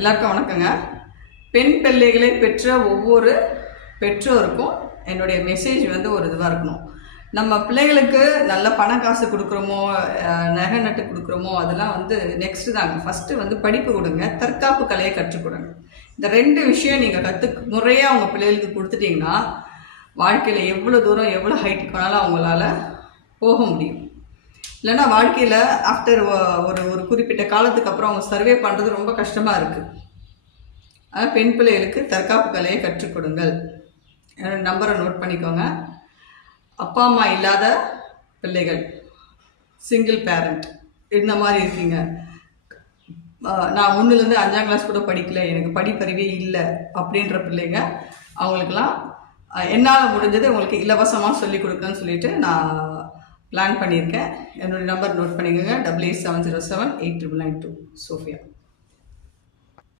எல்லாருக்கும் வணக்கங்க. பெண் பிள்ளைகளை பெற்ற ஒவ்வொரு பெற்றோருக்கும் என்னுடைய மெசேஜ் ஒரு இதுவாக இருக்கணும். நம்ம பிள்ளைகளுக்கு நல்ல பணம் காசு கொடுக்குறோமோ, நகை நட்டு கொடுக்குறோமோ, அதெல்லாம் நெக்ஸ்ட்டு தாங்க. ஃபஸ்ட்டு படிப்பு கொடுங்க, தற்காப்பு கலையை கற்றுக் கொடுங்க. இந்த 2 விஷயம் நீங்கள் முறையாக அவங்க பிள்ளைகளுக்கு கொடுத்துட்டிங்கன்னா வாழ்க்கையில் எவ்வளோ தூரம் எவ்வளோ ஹைட்டுக்கு வேணாலும் அவங்களால போக முடியும். இல்லைன்னா வாழ்க்கையில் ஆஃப்டர் ஒரு குறிப்பிட்ட காலத்துக்கு அப்புறம் அவங்க சர்வே பண்ணுறது ரொம்ப கஷ்டமாக இருக்குது. அதனால் பெண் பிள்ளைகளுக்கு தற்காப்பு கலையை கற்றுக் கொடுங்கள். என்னோட நம்பரை நோட் பண்ணிக்கோங்க. அப்பா அம்மா இல்லாத பிள்ளைகள், சிங்கிள் பேரண்ட், இந்த மாதிரி இருக்கீங்க. நான் 1லேருந்து 5ஆம் கிளாஸ் கூட படிக்கல, எனக்கு படிப்பறிவே இல்லை அப்படின்ற பிள்ளைங்க, அவங்களுக்கெல்லாம் என்னால் முடிஞ்சது உங்களுக்கு இலவசமாக சொல்லிக் கொடுக்குறேன்னு சொல்லிட்டு நான் பிளான் பண்ணியிருக்கேன். என்னோடய நம்பர் நோட் பண்ணிக்கோங்க. 8870789992 சோஃபியா.